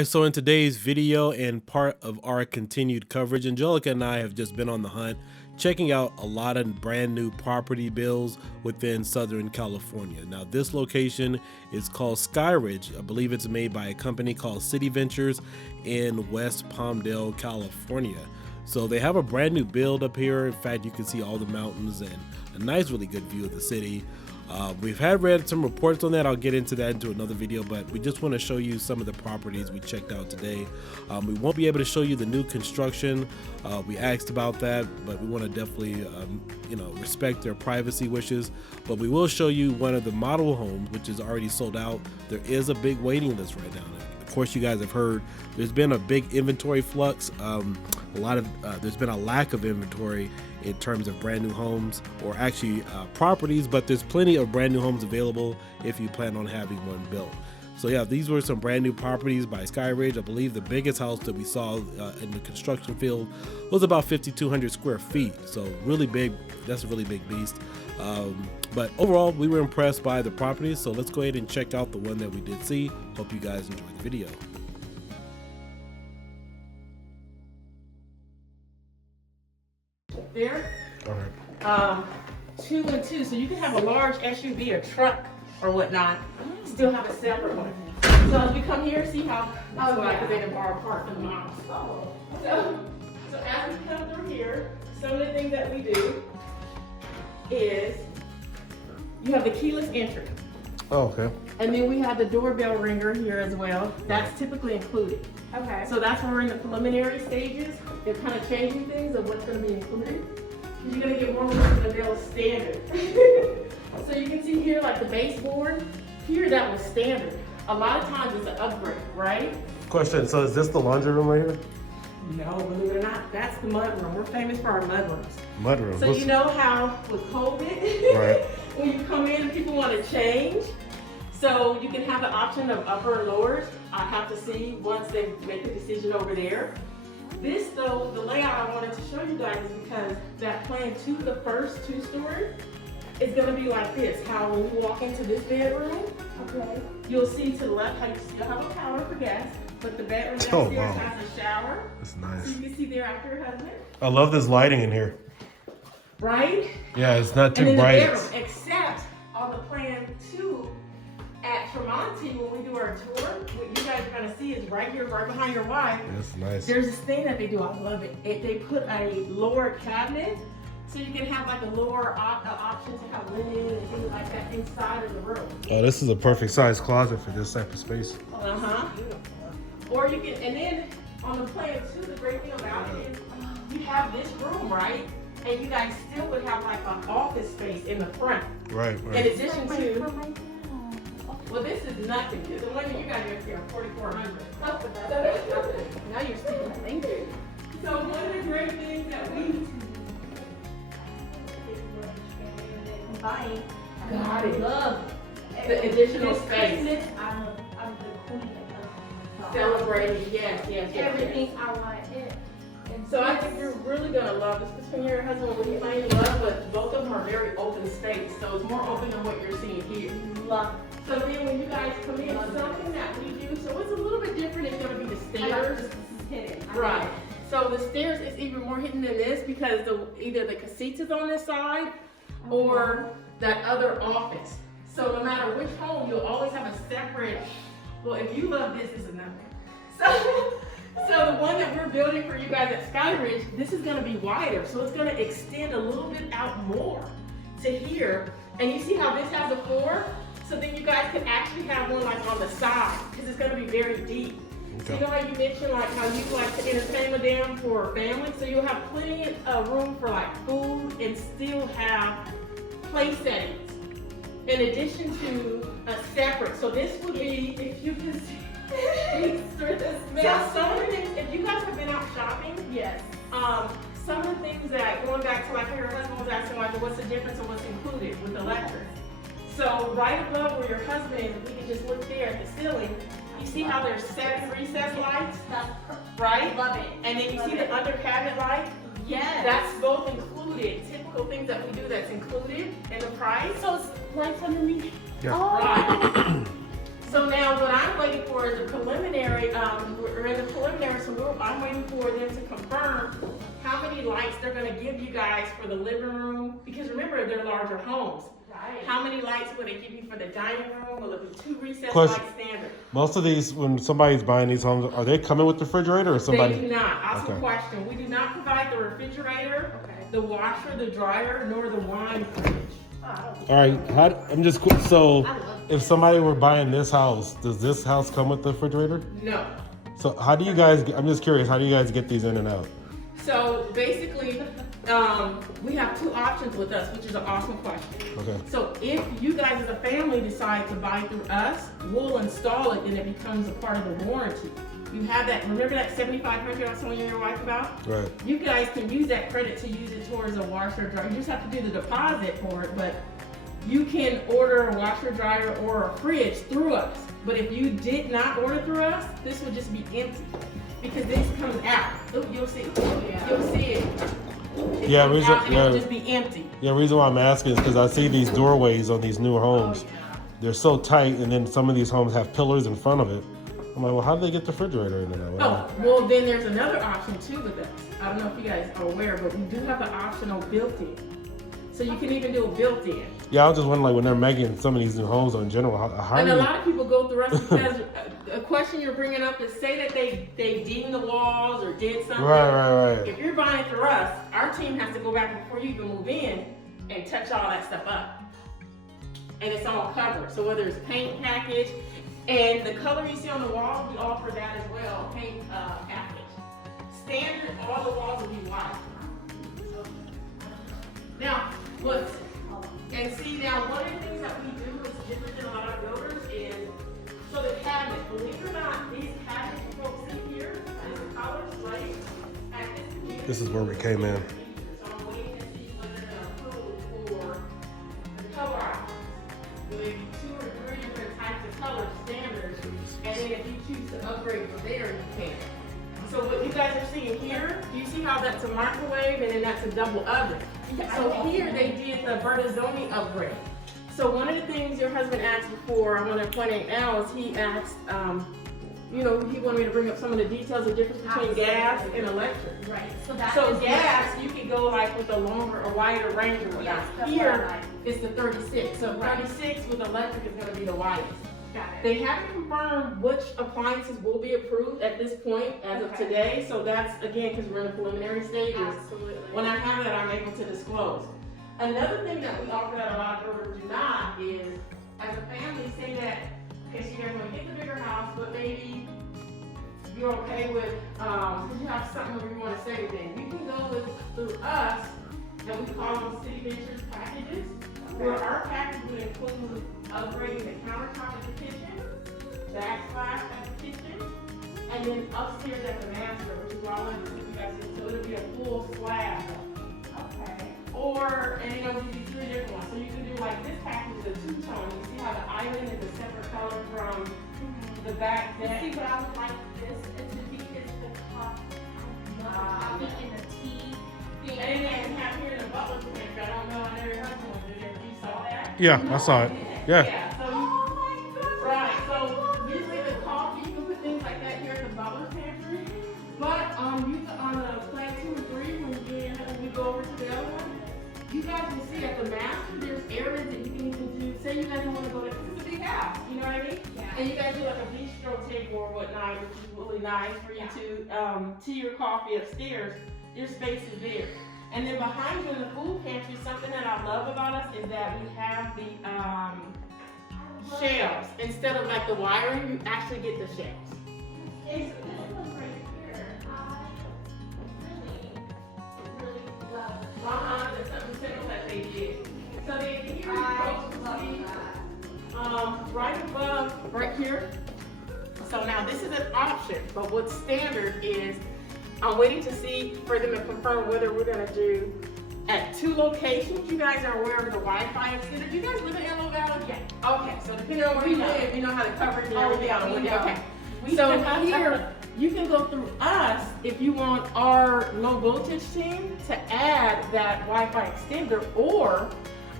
right, so in today's video and part of our continued coverage, Angelica and I have just been on the hunt, checking out a lot of brand new property builds within Southern California. Now, this location is called Skyridge. I believe it's made by a company called City Ventures in West Palmdale, California. So they have a brand new build up here. In fact, you can see all the mountains and a nice, really good view of the city. We've read some reports on that. I'll get into that into another video, but we just want to show you some of the properties we checked out today. We won't be able to show you the new construction. We asked about that, but we want to definitely, respect their privacy wishes. But we will show you one of the model homes, which is already sold out. There is a big waiting list right now. Of course, you guys have heard there's been a big inventory flux. There's been a lack of inventory in terms of brand new homes or actually properties, but there's plenty of brand new homes available if you plan on having one built. So yeah, these were some brand new properties by Skyridge. I believe the biggest house that we saw in the construction field was about 5,200 square feet. So really big, that's a really big beast. But overall, we were impressed by the properties. So let's go ahead and check out the one that we did see. Hope you guys enjoyed the video. There. Okay. 2 and 2, so you can have a large SUV or truck or whatnot, still have a separate one. So as we come here, see how because they didn't borrow part from the moms. So as we come through here, some of the things that we do is you have the keyless entry. Oh, okay. And then we have the doorbell ringer here as well. That's typically included. Okay. So that's where we're in the preliminary stages. They're kind of changing things of what's going to be included. You're going to get more than the bill standard. So you can see here, like the baseboard, here that was standard. A lot of times it's an upgrade, right? Question, so is this the laundry room right here? No, believe it or not, that's the mud room. We're famous for our mud rooms. Mud room. So you know how with COVID, right, when you come in and people want to change, so you can have the option of upper and lowers. I have to see once they make the decision over there. This though, the layout I wanted to show you guys is because that plan to the first 2-story is gonna be like this. How when you walk into this bedroom, Okay. you'll see to the left how you still have a counter for gas, but the bedroom downstairs has a shower. That's So nice. you can see there after your husband, I love this lighting in here. right? Yeah, it's not And too then the bright. bedroom, except on the plan 2 at Tremonti, when we do our tour, what you guys are gonna see is right here, right behind your wife. That's nice. There's this thing that they do, I love it. They put a lower cabinet, so you can have like a lower option to have linen and things like that inside of the room. Oh, this is a perfect size closet for this type of space. Uh-huh. Or you can, and then on the plan 2, the great thing about it is you have this room, right? And you guys still would have like an office space in the front. Right, In right. addition to, well, this is nothing. The one that you guys are here, 4,400. Now you're speaking. Thank you. So one of the great things that we Bye. got it. Love The additional this space. Christmas, I'm the queen of Celebrating, yes. everything I want it. And So I think you're really gonna love this because when your husband will be playing in love, but both of them are very open space, so it's more open than what you're seeing here. love. So then when you guys come in, something that we do, so it's a little bit different, it's gonna be the stairs. This is hidden. Right. So the stairs is even more hidden than this because either the casita's on this side or that other office. So no matter which home, you'll always have a separate, well, if you love this, this is nothing. So the one that we're building for you guys at Skyridge, this is gonna be wider. So it's gonna extend a little bit out more to here. And you see how this has a floor? So then you guys can actually have one like on the side because it's gonna be very deep. So you know how you mentioned like how you like to entertain with them for family? So you'll have plenty of room for like food and still have play settings. In addition to a separate, so this would be, if you can see, so some of the things, if you guys have been out shopping, Yes. some of the things that, going back to like your husband was asking like what's the difference of what's included with electric. So right above where your husband, we can just look there at the ceiling, you see how there's 7 recessed lights, right? Love it. And then you Love see it. the under cabinet light? Yes. That's both included, typical things that we do that's included in the price. So it's lights underneath. Yeah. Oh. Right. So now what I'm waiting for is a preliminary, we're in the preliminary, so I'm waiting for them to confirm how many lights they're gonna give you guys for the living room, because remember, they're larger homes. Right. How many lights will they give you for the dining room? Will it be 2 recessed Question. lights standard? Most of these, when somebody's buying these homes, are they coming with the refrigerator or somebody? They do not. Awesome Okay. question. We do not provide the refrigerator, Okay. the washer, the dryer, nor the wine fridge. All right, I'm just so if somebody were buying this house, does this house come with the refrigerator? No. So how do you guys? I'm just curious. How do you guys get these in and out? So basically, we have 2 options with us, which is an awesome question. Okay. So if you guys as a family decide to buy through us, we'll install it and it becomes a part of the warranty. You have that, remember that $7,500 I was telling you and your wife about? Right. You guys can use that credit to use it towards a washer dryer. You just have to do the deposit for it, but you can order a washer dryer or a fridge through us. But if you did not order through us, this would just be empty because this comes out. Look, you'll see. You'll see it. It Yeah, comes out and it'll just be empty. Yeah, the reason why I'm asking is because I see these doorways on these new homes. They're so tight, and then some of these homes have pillars in front of it. I'm like, well, how do they get the refrigerator in there? Oh, well, then there's another option too with us. I don't know if you guys are aware, but we do have the optional built-in. So you can even do a built-in. Yeah, I was just wondering, like, when they're making some of these new homes in general, how And do a you? lot of people go through us because a question you're bringing up is say that they deemed the walls or did something. Right. If you're buying through us, our team has to go back before you even move in and touch all that stuff up. And it's all covered. So whether it's paint package, and the color you see on the wall, we offer that as well, paint package. Standard, all the walls will be white. Now, look, and see now one of the things that we do is different than a lot of builders is, so the cabinet, believe it or not, these cabinets you folks see here, these colors, right? At this community, This is where we came in. so I'm waiting to see whether they're approved for the color options. There may be 2 or 3 different types of color standards, and then if you choose to upgrade from there, you can. So what you guys are seeing here, you see how that's a microwave and then that's a double oven. So here they did the Bertazzoni upgrade. So one of the things your husband asked before, I want to point out now, is he asked, he wanted me to bring up some of the details, the difference between gas and electric. Right. So So gas, you could go like with a longer or wider range or whatever. Here, it's the 36. So 36 with electric is going to be the widest. Got it. They haven't confirmed which appliances will be approved at this point as of Okay. today. So that's, again, because we're in the preliminary stages. Absolutely. When I have that, I'm able to disclose. Another thing that we offer that a lot of builders do not is, as a family, say that, okay, so you guys want to get the bigger house, but maybe you're okay with, because you have something where you want to stay within. You can go through us, and we call them City Ventures packages, where our package would include upgrading the countertop at the kitchen, backsplash at the kitchen, and then upstairs at the master, which is all under you guys see. So it'll be a full slab. Okay. Or, and it'll give you 3 different ones. So you can do like this package is a 2-tone. You see how the island is a separate color from the back You deck? see what I would like this to be is the coffee in the tea thing. And then you have here the butler pantry. I don't know, I never heard one do that. You saw that? Yeah, I saw it. Yeah. So Oh my goodness. right. So usually the coffee, you can put things like that here in the butler pantry. But you can, on a plan 2 or 3, when we go over to the other one, you guys can see at the master, there's areas that you can even do. Say you guys don't want to go there, because it's a big house, you know what I mean? Yeah. And you guys do like a bistro table or whatnot, which is really nice for you to tea or coffee upstairs. Your space is there. And then behind you in the food pantry, something that I love about us is that we have the shelves. Instead of like the wiring, you actually get the shelves. This one right here, I really love it. There's something simple that they did. So then here you I go love see, that. right above, right here. So now this is an option, but what's standard is, I'm waiting to see for them to confirm whether we're gonna do at 2 locations. You guys are aware of the Wi-Fi extender. Do you guys live in Antelope Valley? Yeah. Okay, so depending on where you live, you know how the coverage and everything on the window. Okay. So here, you can go through us if you want our low voltage team to add that Wi-Fi extender, or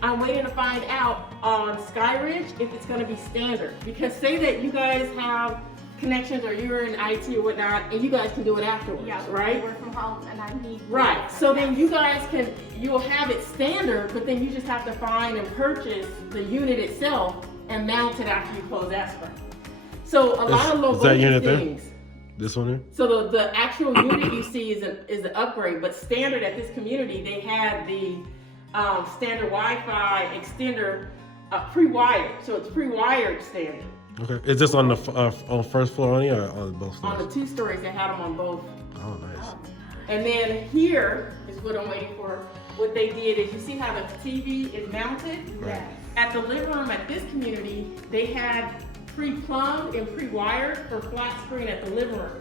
I'm waiting to find out on Skyridge if it's gonna be standard. Because say that you guys have connections or you're in IT or whatnot, and you guys can do it afterwards, Yeah, right? I work from home and I need. Right, so then you guys you'll have it standard, but then you just have to find and purchase the unit itself and mount it after you close escrow. So a lot of low is that unit there? things. This one here? So the actual unit you see is an upgrade, but standard at this community, they had the standard Wi-Fi extender pre-wired, so it's pre-wired standard. Okay. Is this on the on first floor only or on both floors? On the 2 stories, they had them on both. Oh, nice. And then here is what I'm waiting for. What they did is, you see how the TV is mounted? Right. At the living room at this community, they had pre-plumbed and pre-wired for flat screen at the living room.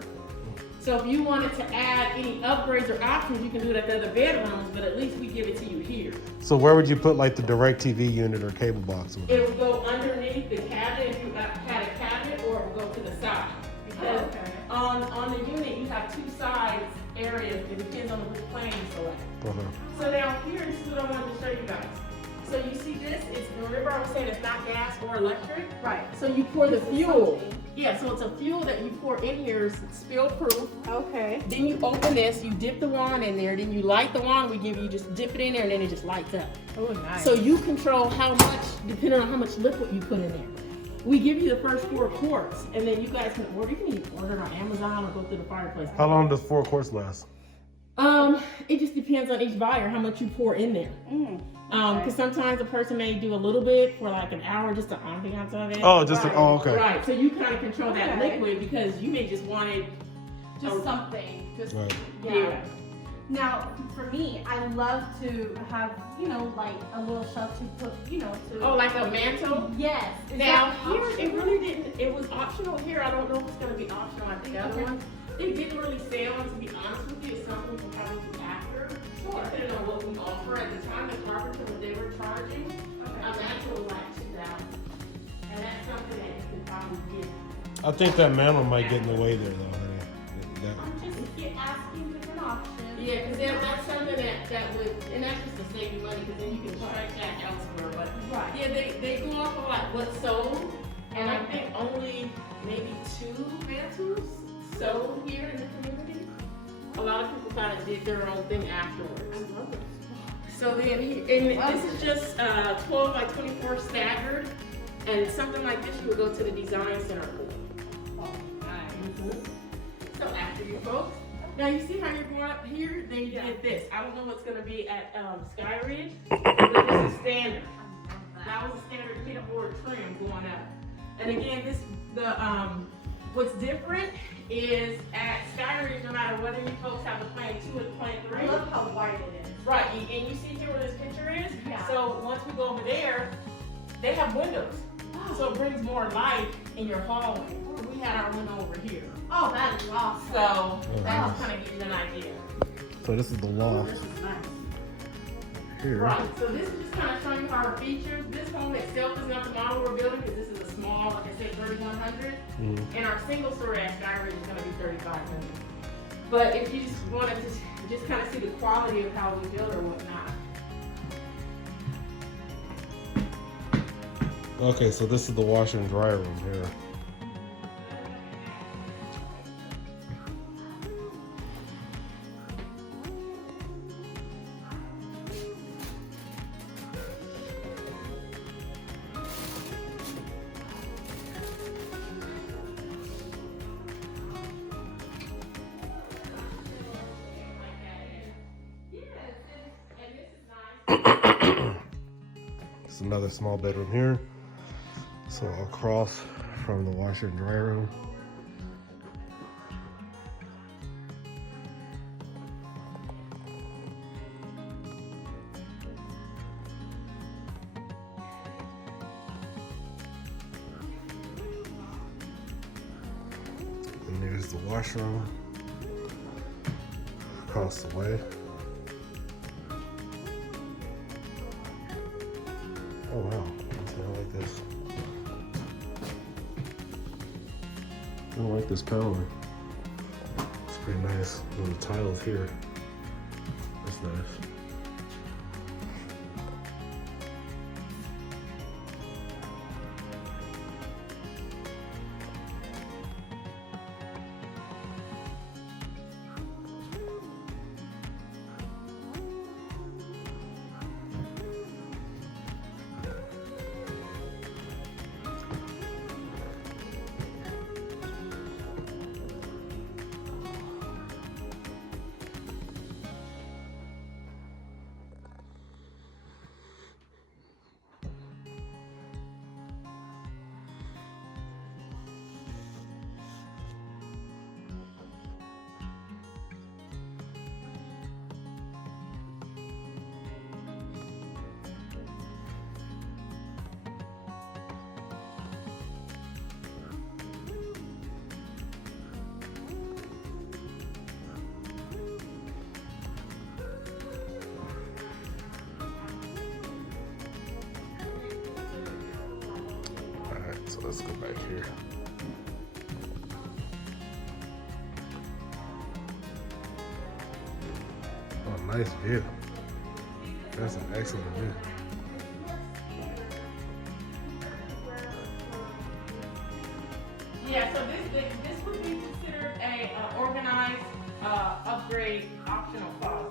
So if you wanted to add any upgrades or options, you can do it at the other bedrooms, but at least we give it to you here. So where would you put like the direct TV unit or cable box? It would go underneath the cabinet if you had a cabinet, or it would go to the side. Because on the unit, you have 2 sides areas. It depends on which plan you select. So now here is what I wanted to show you guys. So you see this, remember I was saying it's not gas or electric? Right. So you pour the fuel. Yeah, so it's a fuel that you pour in here, it's spill proof. Okay. Then you open this, you dip the wand in there, then you light the wand we give you, just dip it in there and then it just lights up. Oh, nice. So you control how much, depending on how much liquid you put in there. We give you the first 4 quarts, and then you guys can order, you can even order it on Amazon or go through the fireplace. How long does 4 quarts last? It just depends on each buyer, how much you pour in there. Because sometimes a person may do a little bit for like an hour, just the ambiance of it. Oh, just okay. Right, so you kind of control that liquid because you may just want it. Just something. Just Right. Yeah. Now, for me, I love to have, like a little shelf to put, to. Oh, like a mantle? Yes. Is Now, that here, it optional? really didn't, it was optional here. I don't know if it's going to be optional at the other one. It didn't really sell, and to be honest with you, it's something we can probably do after. Sure. Depending on what we offer. At the time, the carpenter, what they were charging, a mantle was like $2,000. And that's something that you can probably get. I think that mantle might get in the way there though, honey. I'm just asking different options. Yeah, because that's something that would, and that's just to save you money, because then you can charge that elsewhere. But Right. yeah, they go off of like what's sold, and I think only maybe 2 mantles sold here in the community. A lot of people kind of did their own thing afterwards. I love it. So then, and this is just 12 by 24 staggered, and something like this you would go to the design center for. So after you folks, now you see how you're going up here? They did this. I don't know what's going to be at Skyridge, but this is standard. That was a standard headboard trim going up. And again, what's different is at Skyridge, no matter whether you folks have the plan 2 or the plan 3. I love how wide it is. Right, and you see here where this picture is? Yeah. So once we go over there, they have windows. So it brings more light in your hallway. We had our window over here. Oh, that is awesome. So that nice. just kind of gives you an idea. So this is the loft This is nice. here. Right, so this is just kind of showing you our features. This home itself is not the model we're building because this is a small, like I said, 3,100. And our single story at Skyridge is going to be 3,500. But if you just wanted to just kind of see the quality of how we build or whatnot. Okay, so this is the washer and dryer room here. It's another small bedroom here. So across from the washer and dryer room. And there's the washroom across the way. Oh wow, I like this. I like this color. It's pretty nice. And the tiles here. That's nice. let's go back here. Oh, nice view. That's an excellent view. Yeah, so this would be considered a organized upgrade optional closet.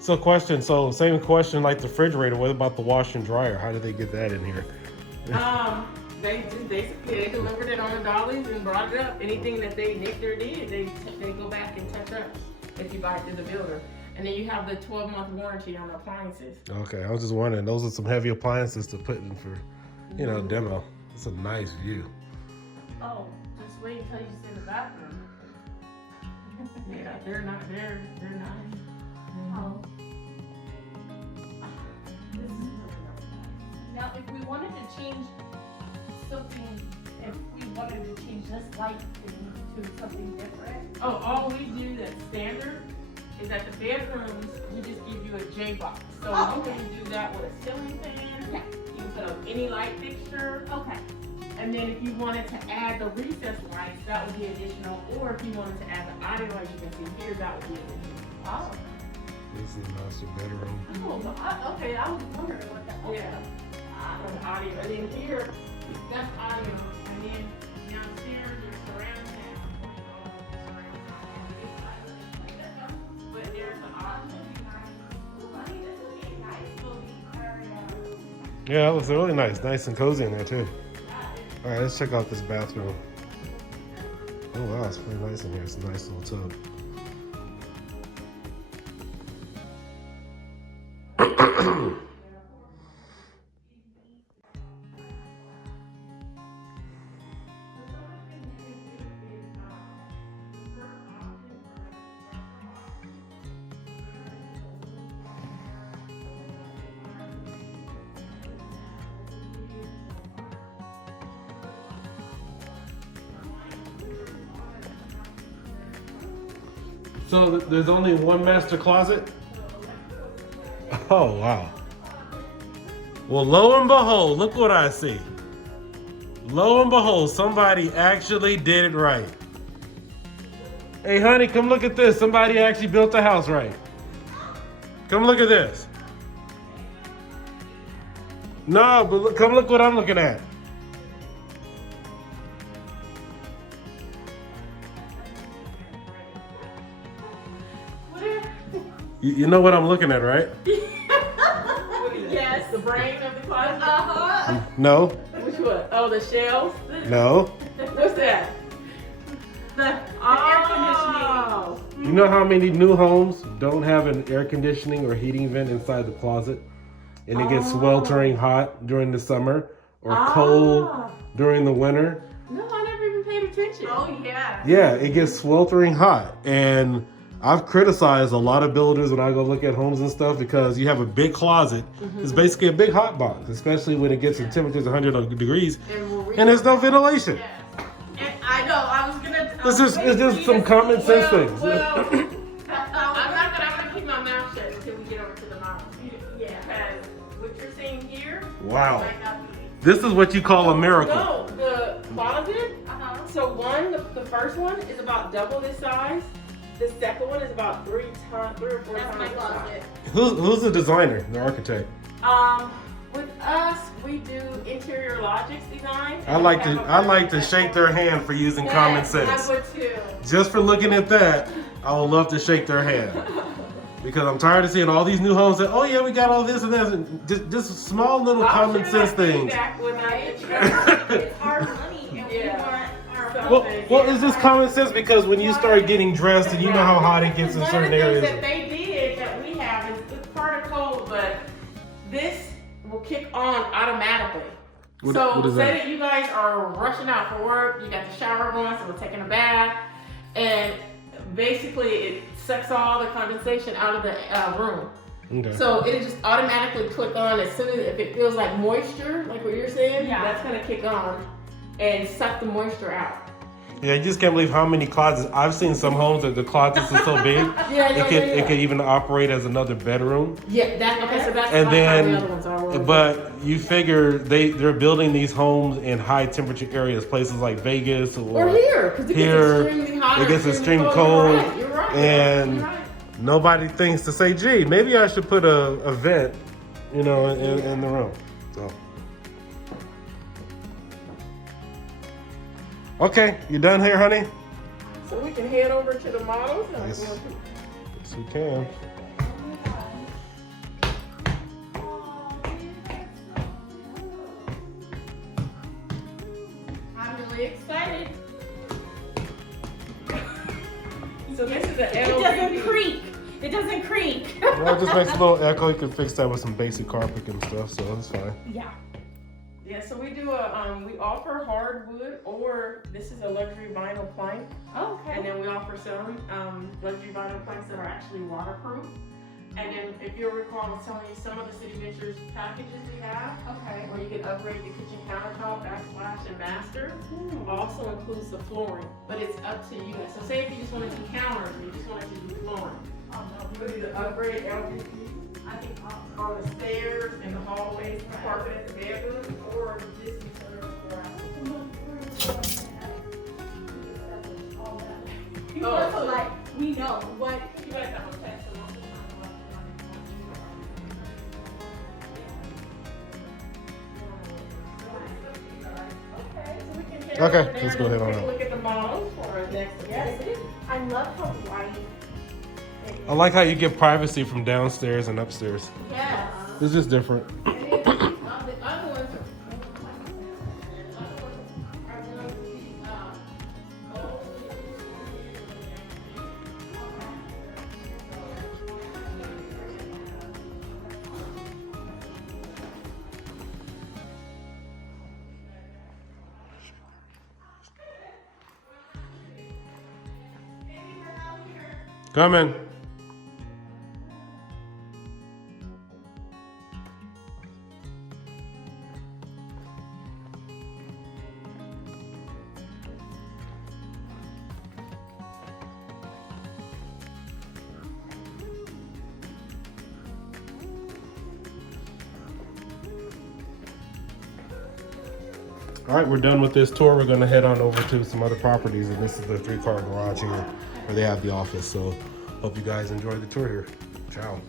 So question, same question like the refrigerator, what about the washer and dryer? How did they get that in here? They just basically delivered it on the dollies and brought it up. Anything that they nicked or did, they go back and touch up if you buy it through the builder. And then you have the 12-month warranty on the appliances. Okay, I was just wondering, those are some heavy appliances to put in for, you know, demo. It's a nice view. Oh, just wait until you see the bathroom. Yeah, they're nice. Oh. This is really nice. Now, if we wanted to change something, if we wanted to change this light thing to something different. Oh, all we do that's standard is at the bedrooms, we just give you a J box. So you can do that with a ceiling fan. Yeah. You can put up any light fixture. Okay. And then if you wanted to add the recess lights, that would be additional. Or if you wanted to add the audio, as you can see here, that would be additional. Oh. This is the master bedroom. Oh, okay. I was wondering what that was. Yeah. For the audio. And then here, that's audio. And then downstairs, there's surround sound. But there's the audio. Yeah, it looks really nice and cozy in there too. All right, let's check out this bathroom. Oh wow, it's pretty nice in here. It's a nice little tub. So there's only one master closet? Oh, wow. Well, lo and behold, look what I see. Lo and behold, somebody actually did it right. Hey, honey, come look at this. Somebody actually built the house right. Come look at this. No, but look, come look what I'm looking at. You know what I'm looking at, right? Yes, the brain of the closet. No. Which one? Oh, the shelves? No. What's that? The air conditioning. You know how many new homes don't have an air conditioning or heating vent inside the closet? And it gets sweltering hot during the summer or cold during the winter? No, I never even paid attention. Oh, yeah. Yeah, it gets sweltering hot. And I've criticized a lot of builders when I go look at homes and stuff because you have a big closet. It's basically a big hot box, especially when it gets to temperatures 100 degrees and there's no ventilation. Yes. And I know, I was gonna. It's just some common sense things. I'm gonna keep my mouth shut until we get over to the model. Yeah. Because what you're seeing here. Wow. Might not be. This is what you call a miracle. No, the closet. So the first one is about double this size. The second one is about 3 or 4 That's times my the closet. size. Who's the designer, the architect? With us, we do interior logics design. I like to shake their hand for using common sense. I would too. Just for looking at that, I would love to shake their hand. Because I'm tired of seeing all these new homes that, oh yeah, we got all this and that. And just small little common sense things. It's our money, and we want our Well, it's just common sense because when you start getting dressed and you know how hot it gets in certain areas. One of the things that they did that we have is it's part of code, but this will kick on automatically. What Say is that? that you guys are rushing out for work, you got the shower going, so we're taking a bath, and basically it sucks all the condensation out of the room. Okay. So it'll just automatically click on as soon as if it feels like moisture, like what you're saying, that's gonna kick on and suck the moisture out. Yeah, you just can't believe how many closets. I've seen some homes that the closets are so big, it could even operate as another bedroom. Yeah, so that's And how then, the other ones are. but you figure they're building these homes in high temperature areas, places like Vegas or here, because it gets extremely hot. It gets extremely cold. You're right. And You're right. nobody thinks to say, gee, maybe I should put a vent, in the room. So. Okay, you done here, honey? So we can head over to the models. Yes, we can. I'm really excited. So this is an It doesn't creak. It doesn't creak. Well, it just makes a little echo. You can fix that with some basic carpet and stuff, so that's fine. Yeah. Yeah, so we do we offer hardwood, or this is a luxury vinyl plank. Okay. And then we offer some luxury vinyl planks that are actually waterproof. And then if you'll recall, I was telling you some of the City Ventures packages we have, Okay. where you can upgrade the kitchen countertop, backsplash, and master. Also includes the flooring, but it's up to you. So say if you just want to do counters, or you just want to do flooring. You could either upgrade LVP, I think, on the stairs, in the hallways, carpet at the bedroom, or just use So like we know what. you guys have a text them all the time. Okay, let's go ahead on Take a out. look at the models for our next. Yes. I love how white. I like how you get privacy from downstairs and upstairs. Yes. It's just different. The other ones Coming. All right, we're done with this tour. We're gonna head on over to some other properties, and this is the 3-car garage here where they have the office. So hope you guys enjoyed the tour here. Ciao.